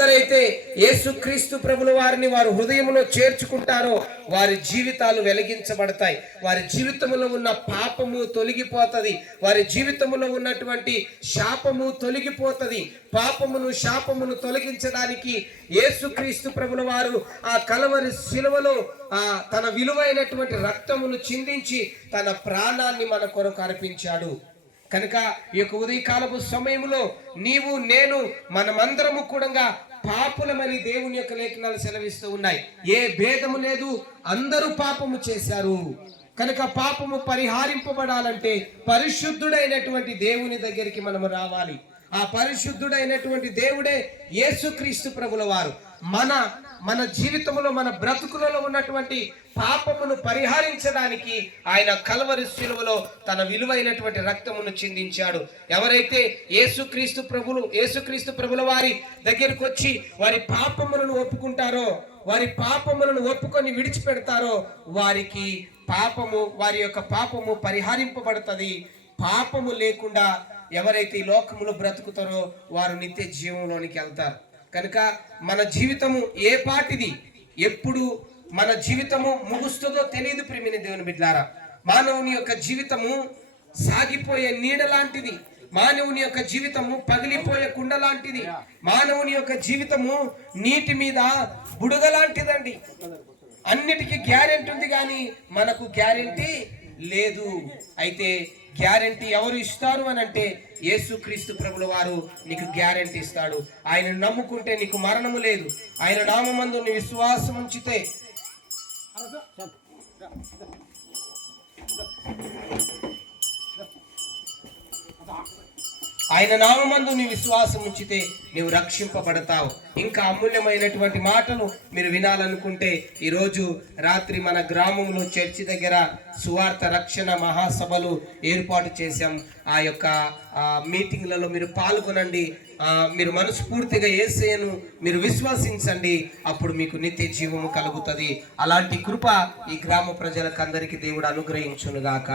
ఎందరైతే యేసుక్రీస్తు ప్రభుల వారిని వారి హృదయంలో చేర్చుకుంటారో వారి జీవితాలు వెలిగించబడతాయి. వారి జీవితంలో ఉన్న పాపము తొలగిపోతుంది. వారి జీవితంలో ఉన్నటువంటి శాపము తొలగిపోతుంది. పాపమును శాపమును తొలగించడానికి యేసుక్రీస్తు ప్రభుల వారు ఆ కలవరి శిలువలో తన విలువైనటువంటి రక్తమును చిందించి తన ప్రాణాన్ని మన కొరకు అర్పించాడు. కనుక ఈ యొక్క ఉదయకాలపు సమయంలో నీవు నేను మనమందరము కూడా పాపులమని దేవుని యొక్క లేఖనాలు సెలవిస్తూ ఉన్నాయి. ఏ భేదము లేదు, అందరూ పాపము చేశారు. కనుక పాపము పరిహారింపబడాలంటే పరిశుద్ధుడైనటువంటి దేవుని దగ్గరికి మనము రావాలి. ఆ పరిశుద్ధుడైనటువంటి దేవుడే యేసుక్రీస్తు ప్రభుల వారు మన జీవితంలో మన బ్రతుకులలో ఉన్నటువంటి పాపమును పరిహరించడానికి ఆయన కల్వరి శిలువలో తన విలువైనటువంటి రక్తమును చిందించాడు. ఎవరైతే యేసుక్రీస్తు ప్రభుల వారి దగ్గరికి వచ్చి వారి పాపములను ఒప్పుకుంటారో, వారి పాపములను ఒప్పుకొని విడిచిపెడతారో వారికి వారి యొక్క పాపము పరిహరింపబడుతుంది. పాపము లేకుండా ఎవరైతే ఈ లోకములో బ్రతుకుతారో వారు నిత్య జీవంలోనికి వెళ్తారు. కనుక మన జీవితము ఏ పాటిది, ఎప్పుడు మన జీవితము ముగుస్తుందో తెలియదు. ప్రియమైన దేవుని బిడ్డలారా, మానవుని యొక్క జీవితము సాగిపోయే నీడ లాంటిది. మానవుని యొక్క జీవితము పగిలిపోయే కుండ లాంటిది. మానవుని యొక్క జీవితము నీటి మీద బుడగ లాంటిదండి. అన్నిటికీ గ్యారెంటీ ఉంది, కానీ మనకు గ్యారెంటీ లేదు. అయితే గ్యారెంటీ ఎవరు ఇస్తారు అని అంటే యేసుక్రీస్తు ప్రభుల వారు నీకు గ్యారెంటీ ఇస్తాడు. ఆయన నమ్ముకుంటే నీకు మరణము లేదు. ఆయన నామమందు నీ విశ్వాసం ఉంచితే ఆయన నామమందు నీ విశ్వాసం ఉంచితే నీవు రక్షింపబడతావు. ఇంకా అమూల్యమైనటువంటి మాటలు మీరు వినాలనుకుంటే ఈరోజు రాత్రి మన గ్రామంలో చర్చి దగ్గర సువార్త రక్షణ మహాసభలు ఏర్పాటు చేశాం. ఆ యొక్క మీటింగ్లలో మీరు పాల్గొనండి. మీరు మనస్ఫూర్తిగా యేసయ్యను మీరు విశ్వసించండి. అప్పుడు మీకు నిత్య జీవము కలుగుతుంది. అలాంటి కృప ఈ గ్రామ ప్రజలకు అందరికీ దేవుడు అనుగ్రహించునుగాక.